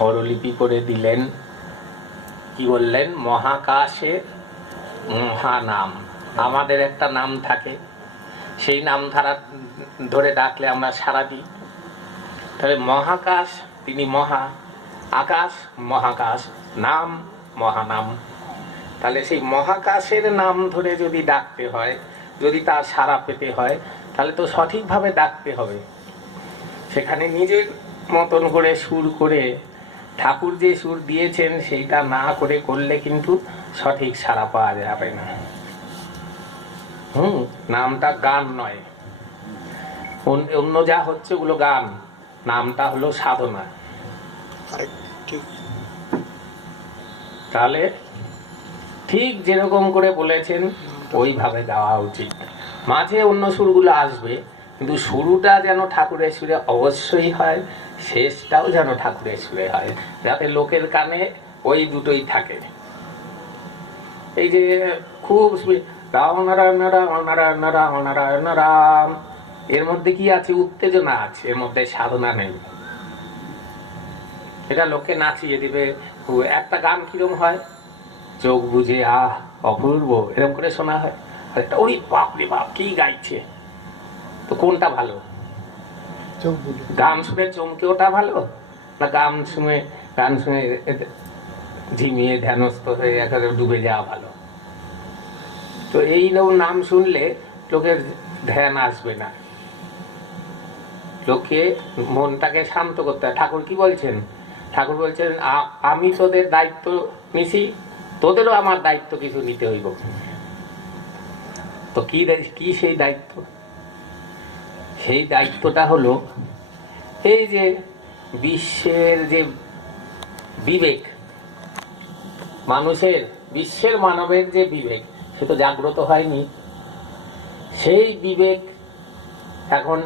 স্বরলিপি করে দিলেন। কি বললেন? মহাকাশের মহানাম। আমাদের একটা নাম থাকে। সেই নাম ধারা ধরে ডাকলে আমরা সারা দিই। তাহলে মহাকাশ, তিনি মহা, আকাশ, মহাকাশ, নাম, মহানাম। তাহলে সেই মহাকাশের নাম ধরে যদি ডাকতে হয়, যদি তার সাড়া পেতে হয়, তাহলে তো সঠিকভাবে ডাকতে হবে। সেখানে নিজের মতন করে সুর করে ঠাকুর যে সুর দিয়েছেন সেইটা না করে করলে কিন্তু সঠিক সাড়া পাওয়া যাবে না। হুম নামটা গান নয়। অন্য- অন্য যা হচ্ছে ওগুলো গান। নামটা হলো সাধনা। তাহলে ঠিক যেরকম করে বলেছেন ওইভাবে গাওয়া উচিত। মাঝে অন্য সুরগুলো আসবে। কিন্তু শুরুটা যেন ঠাকুরের সুরে অবশ্যই হয়, শেষটাও যেন ঠাকুরের সুরে হয়, যাতে লোকের কানে ওই দুটোই থাকে। এই যে খুব রাম নারায়ণ রাম নারায়ণ রাম নারায়ণ, রাম। এর মধ্যে কি আছে? উত্তেজনা আছে, এর মধ্যে সাধনা নেই। এটা লোককে নাচিয়ে দিবে। একটা গান কিরম হয়? চোখ বুঝে, আহ, অপূর্ব। এরকম করে শোনা হয়। ওই বাপ রে বাপ, কি গাইছে? তো কোনটা ভালো? গান শুনে চমকে ওটা ভালো? না গান শুনে গান শুনে ঝিমিয়ে ধ্যানস্থ হয়ে একেবারে ডুবে যাওয়া ভালো? তো এই নাম শুনলে লোকের ধ্যান আসবে না। লোকে মনটাকে শান্ত করতে হয়। ঠাকুর কি বলছেন? ঠাকুর বলছেন "আ- আমি তোদের দায়িত্ব নিছি তোদেরও আমার দায়িত্ব কিছু নিতে হইব। তো কি কি সেই দায়িত্ব? সেই দায়িত্বটা হলো এই যে বিশ্বের যে বিবেক, মানুষের, বিশ্বের মানবের যে বিবেক, সে তো জাগ্রত হয়নি। সেই বিবেক এখন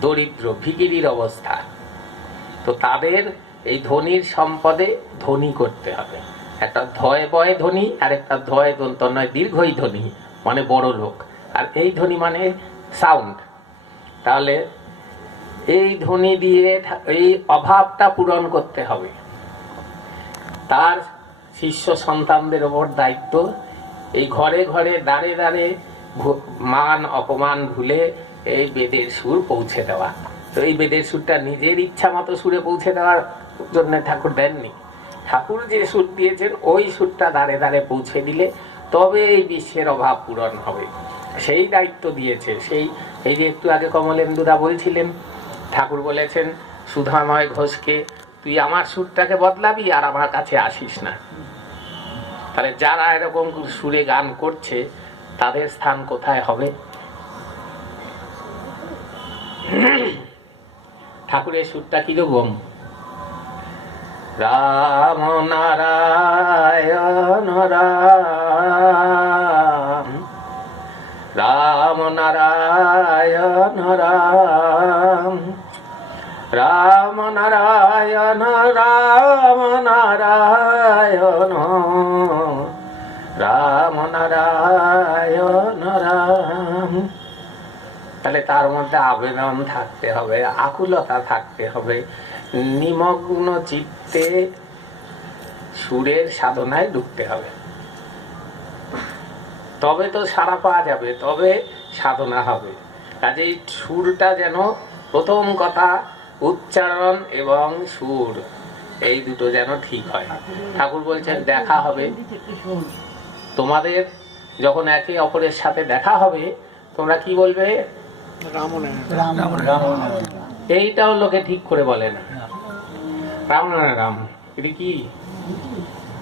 দরিদ্র, ভিকিরির অবস্থা। তো তাদের এই ধনির সম্পদে ধনী করতে হবে। একটা ধয় বয় ধনী, আর একটা ধয় দন্ত নয়, দীর্ঘই ধনী মানে বড় লোক। আর এই ধনী মানে সাউন্ড তাহলে এই ধ্বনি দিয়ে এই অভাবটা পূরণ করতে হবে। তার শিষ্য সন্তানদের ওপর দায়িত্ব, এই ঘরে ঘরে দাঁড়ে দাঁড়ে মান অপমান ভুলে এই বেদের সুর পৌঁছে দেওয়া। তো এই বেদের সুরটা নিজের ইচ্ছা মতো সুরে পৌঁছে দেওয়ার জন্য ঠাকুর দেননি। ঠাকুর যে সুর দিয়েছেন, ওই সুরটা দাঁড়ে দাঁড়ে পৌঁছে দিলে তবে এই বিশ্বের অভাব পূরণ হবে। সেই দায়িত্ব দিয়েছে। সেই, এই যে একটু আগে কমলেন্দুদা বলছিলেন, ঠাকুর বলেছেন, সুধাময় ঘোষকে, তুই আমার সুরটাকে বদলাবি আর আমার কাছে আসিস না। তাহলে যারা এরকম সুরে গান করছে, তাদের স্থান কোথায় হবে? ঠাকুরের সুরটা কীরকম রাম নারায়ণ রাম। নারায়ণ রাম। রাম নারায়ণ রাম নারায়ণ। রাম নারায়ণ রাম। তাহলে তার মধ্যে আবেদন থাকতে হবে, আকুলতা থাকতে হবে। নিমগ্ন চিত্তে সুরের সাধনায় ঢুকতে হবে। তবে তো সারা পাওয়া যাবে, তবে সাধনা হবে। কাজেই সুরটা যেন প্রথম কথা উচ্চারণ এবং সুর এই দুটো যেন ঠিক হয়। ঠাকুর বলছেন দেখা হবে। তোমাদের যখন একে অপরের সাথে দেখা হবে তোমরা কি বলবে? রাম রাম এইটাও লোকে ঠিক করে বলে না। রাম রাম এটা কি?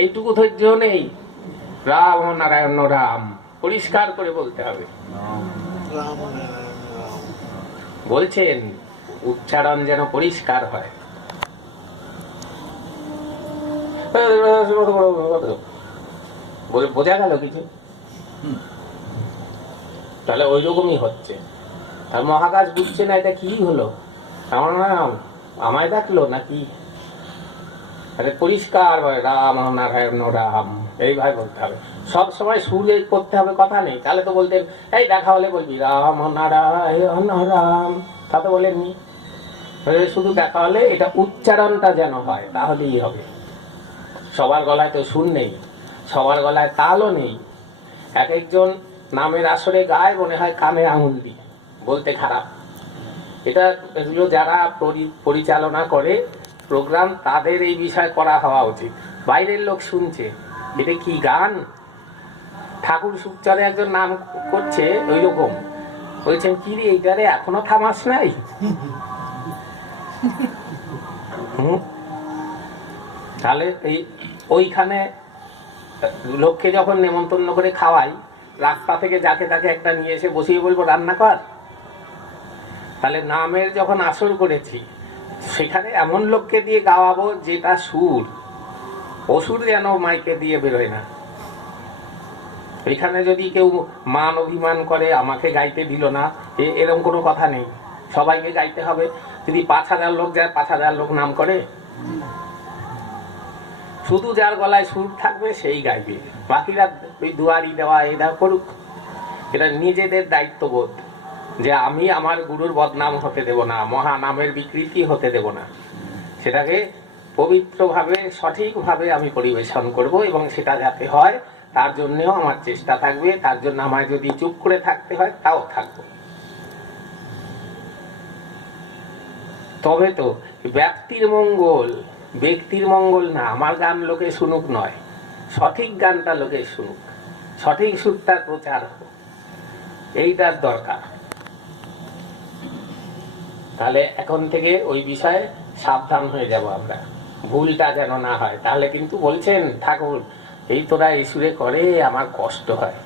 এইটুকু ধৈর্য নেই। রাম নারায়ণ রাম পরিষ্কার করে বলতে হবে। বলছেন উচ্চারণ যেন পরিষ্কার হয়। বোঝা গেল কিছু? তাহলে ওই রকমই হচ্ছে। আর মহাকাশ বুঝছে না এটা কি হলো? আমার নাম আমায় দেখল নাকি? তাহলে পরিষ্কার ভাবে রাম নারায়ণ রাম এইভাবে বলতে হবে। সব সময় সুরে করতে হবে কথা নেই। তাহলে তো বলতেন, এই দেখা হলে বলবি, রাম নারায়ণ রাম তা তো বলেননি। শুধু দেখা হলে এটা উচ্চারণটা যেন হয়, তাহলেই হবে। সবার গলায় তো সুর নেই, সবার গলায় তালও নেই। এক একজন নামের আসরে গায়ে, মনে হয় কানে আঙুল দিয়ে। বলতে খারাপ। এটা এগুলো যারা পরি- পরিচালনা করে, প্রোগ্রাম তাদের এই বিষয় করা হওয়া উচিত। বাইরের লোক শুনছে, এটা কি গান? ঠাকুর সুখচারে একজন নাম করছে ওই রকম বলছেন, কি রে, এইটারে এখনও থামাস নাই? তাহলে এই, ওইখানে লোককে যখন নেমন্তন্ন করে খাওয়াই, রাস্তা থেকে যাকে তাকে একটা নিয়ে এসে বসিয়ে বলব, রান্না কর। তাহলে নামের যখন আসর করেছি, সেখানে এমন লোককে দিয়ে গাওয়াবো যেটা সুর। অসুর যেন মাইকে দিয়ে বেরোয় না। এখানে যদি কেউ মান অভিমান করে, আমাকে গাইতে দিল না এরকম কোনো কথা নেই। সবাইকে গাইতে হবে। যদি পাঁচ হাজার লোক যায়, পাঁচ হাজার লোক নাম করে। শুধু যার গলায় সুর থাকবে, সেই গাইবে। বাকিরা ওই দুয়ারি দেওয়া এটা করুক। এটা নিজেদের দায়িত্ববোধ যে আমি আমার গুরুর বদনাম হতে দেব না, মহানামের বিকৃতি হতে দেব না। সেটাকে পবিত্রভাবে, সঠিকভাবে আমি পরিবেশন করব এবং সেটা যাতে হয় তার জন্যেও আমার চেষ্টা থাকবে, তার জন্য আমায় যদি চুপ করে থাকতে হয়, তাও থাকব। তবে তো ব্যক্তির মঙ্গল ব্যক্তির মঙ্গল না, আমার গান লোকে শুনুক নয়, সঠিক গানটা লোকে শুনুক, সঠিক সুরটার প্রচার হোক, এইটার দরকার। তাহলে এখন থেকে ওই বিষয়ে সাবধান হয়ে যাব আমরা, ভুলটা যেন না হয়। তাহলে কিন্তু বলছেন, ঠাকুর এই তোরা এই সুরে করে, আমার কষ্ট হয়।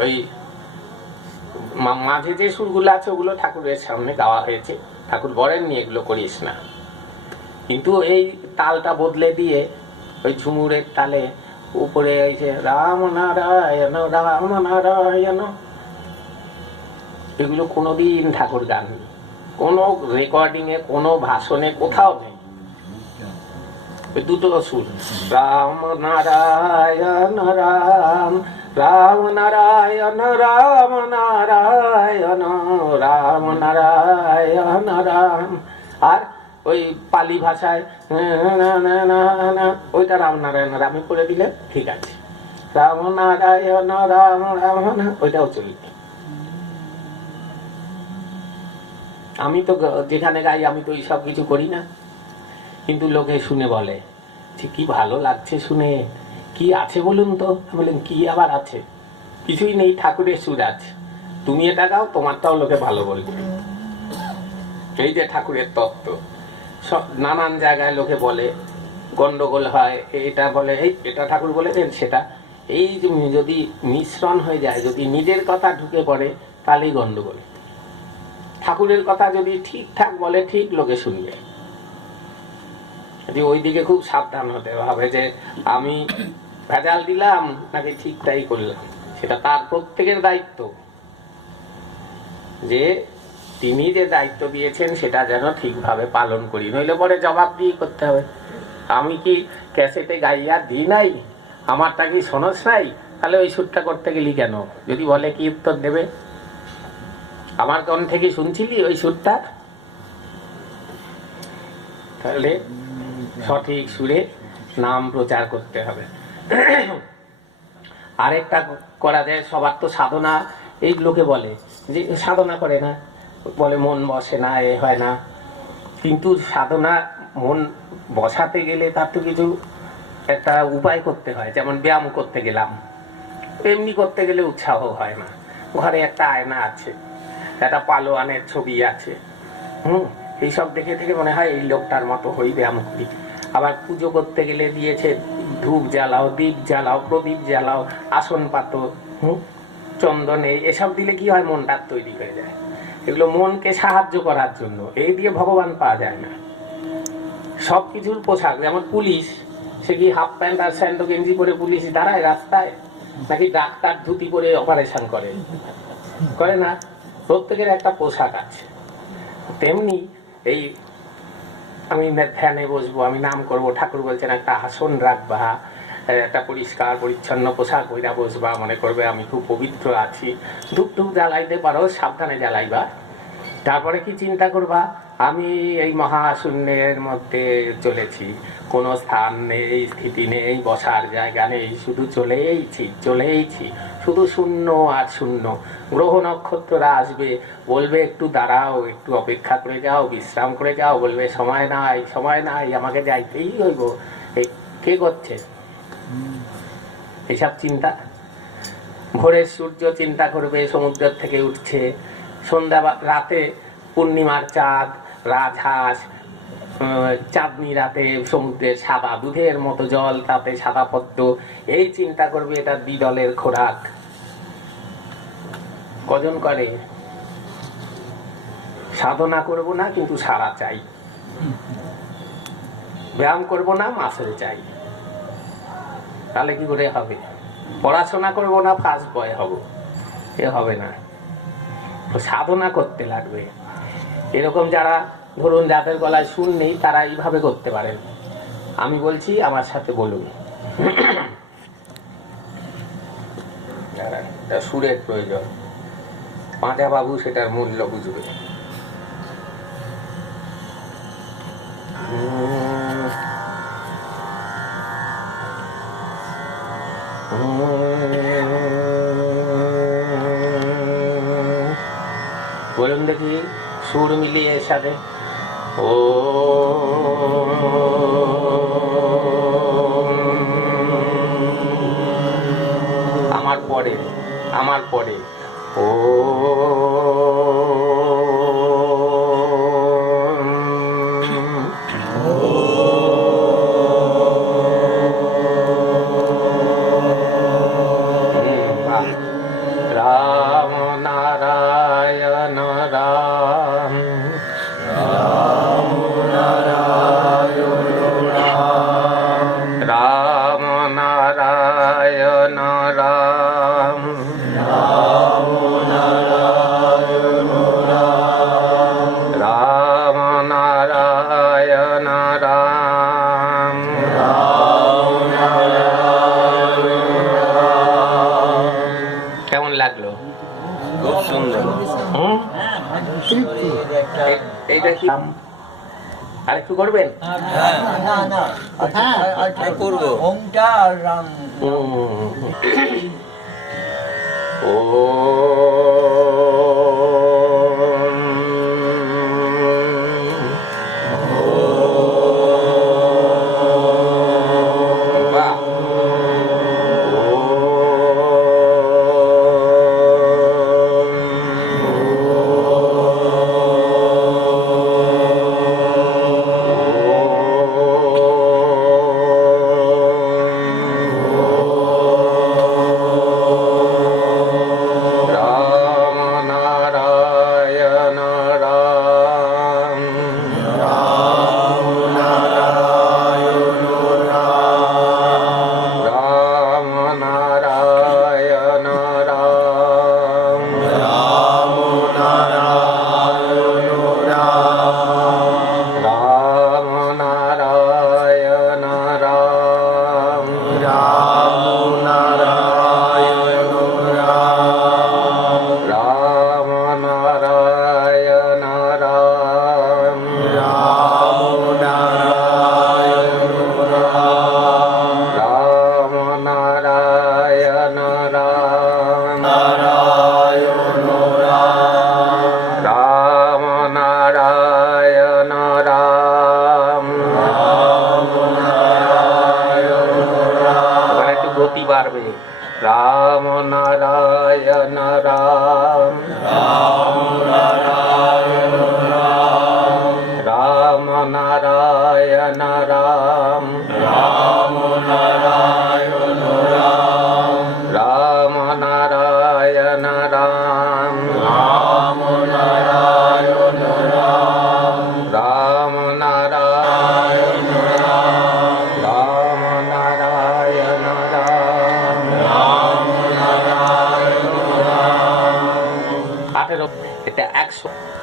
ওই মাঝে যে সুরগুলো আছে, ওগুলো ঠাকুরের সামনে গাওয়া হয়েছে। ঠাকুর বলেননি, এগুলো করিস না। কিন্তু এই তালটা বদলে দিয়ে, ওই ঝুমুরের তালে উপরে এই রাম নারায়ণ রাম নারায়ণ, এগুলো কোনোদিন ঠাকুর গান কোনো রেকর্ডিং এ, কোনো ভাষণে কোথাও নেই। দুটো সুর। রাম নারায়ণ, রাম রাম নারায়ণ রাম নারায়ণ রাম নারায়ণ, রাম। আর ওই পালি ভাষায় ওইটা রাম নারায়ণ, রামে করে দিলে ঠিক আছে। রাম নারায়ণ, রাম রাম ওইটাও চলবে আমি তো যেখানে গাই আমি তো এইসব কিছু করি না। কিন্তু লোকে শুনে বলে যে, কি ভালো লাগছে শুনে। কি আছে বলুন তো? বললেন কি আবার আছে? কিছুই নেই, ঠাকুরের সুর আছে। তুমি এটা গাও, তোমারটাও লোকে ভালো বলবে। এই যে ঠাকুরের তত্ত্ব। সব নানান জায়গায় লোকে বলে, গন্ডগোল হয়, এটা বলে, এই, এটা ঠাকুর বলেছেন সেটা। এই যদি মিশ্রণ হয়ে যায়, যদি নিজের কথা ঢুকে পড়ে, তাহলেই গন্ডগোল। ঠাকুরের কথা যদি ঠিকঠাক বলে, ঠিক লোকে শুনবে। ওই দিকে খুব সাবধান হতে হবে যে, আমি ভেজাল দিলাম নাকি ঠিকটাই করলাম। সেটা তার প্রত্যেকের দায়িত্ব। যে তিনি যে দায়িত্ব দিয়েছেন, সেটা যেন ঠিকভাবে পালন করি। নইলে পরে জবাব দিয়ে করতে হবে। আমি কি ক্যাসেটে গাইয়া দিই নাই? আমারটা কি শোনস নাই? তাহলে ওই সুরটা করতে গেলি কেন? যদি বলে কি উত্তর দেবে? আমার কোন থেকে শুনছিলি ওই সুরটা? তাহলে সঠিক সুরে নাম প্রচার করতে হবে। আরেকটা করা যায়, সবার তো সাধনা, এইগুলোকে বলে। যে সাধনা করে না, বলে মন বসে না, এ হয় না। কিন্তু সাধনা মন বসাতে গেলে তার তো কিছু একটা উপায় করতে হয়, যেমন ব্যায়াম করতে গেলাম। এমনি করতে গেলে উৎসাহ হয় না। ঘরে একটা আয়না আছে। একটা পালোয়ানের ছবি আছে। হুম? এইসব দেখে থেকে মনে হয় এই লোকটার মতো হই ব্যায়াম করি আবার পুজো করতে গেলে দিয়েছে ধূপ জ্বালাও, দীপ জ্বালাও, প্রদীপ জ্বালাও, আসন পাতো, হুম? চন্দনে, এসব দিলে কি হয় মনটা তৈরি হয়ে যায়। এগুলো মনকে সাহায্য করার জন্য। এই দিয়ে ভগবান পাওয়া যায় না। সব কিছুর পোশাক, যেমন পুলিশ, সে কি হাফ প্যান্ট আর স্যান্ডো গেঞ্জি পরে পুলিশ দাঁড়ায় রাস্তায়? নাকি ডাক্তার ধুতি পরে অপারেশন করে? করে না? প্রত্যেকের একটা পোশাক আছে। তেমনি এই আমি ধ্যানে বসবো, আমি নাম করব, ঠাকুর বলছেন একটা আসন রাখবা একটা পরিষ্কার, পরিচ্ছন্ন পোশাক পইরা বসবা, মনে করবে আমি খুব পবিত্র আছি। ধূপ ধূপ জ্বালাইতে পারো, সাবধানে জ্বালাইবা। তারপরে কি চিন্তা করবা? আমি এই মহাশূন্যের মধ্যে চলেছি। কোনো স্থান নেই, স্থিতি নেই, বসার জায়গা নেই, শুধু চলেইছি চলেইছি শুধু শূন্য আর শূন্য। গ্রহ নক্ষত্ররা আসবে, বলবে একটু দাঁড়াও, একটু অপেক্ষা করে যাও, বিশ্রাম করে যাও, বলবে সময় নাই সময় নাই, আমাকে যাইতেই হইব। কে করছে? এসব চিন্তা? ভোরের সূর্য চিন্তা করবে, সমুদ্র থেকে উঠছে। সন্ধ্যা রাতে পূর্ণিমার চাঁদ, রাজহাঁস চাঁদনি রাতে সমুদ্রের সাদা দুধের মতো জল তাতে সাদা পদ্ম। এই চিন্তা করবে এটা দ্বিদলের খোরাক। কজন করে? সাধনা করব না, কিন্তু সারা চাই। ব্যায়াম করব না, মাসেল চাই। তাহলে কি করে হবে? পড়াশোনা করব না, ফার্স্ট বয় হব। এ হবে না। সাধনা করতে লাগবে। এরকম যারা ধরুন যাদের গলায় সুর নেই তারা এইভাবে করতে পারেন। আমি বলছি আমার সাথে বলুন। সুরের প্রয়োজন। পাঁজা বাবু সেটার মূল্য বুঝবে। বলুন দেখি সুর মিলিয়ে এর সাথে। আমার পরে আমার পরে। ও। রাম নারায়ণ রাম। খুব সুন্দর। এইটা কি? আর একটু করবেন? না না হ্যাঁ, আচ্ছা। করব। ও नारायण राम राम नारायण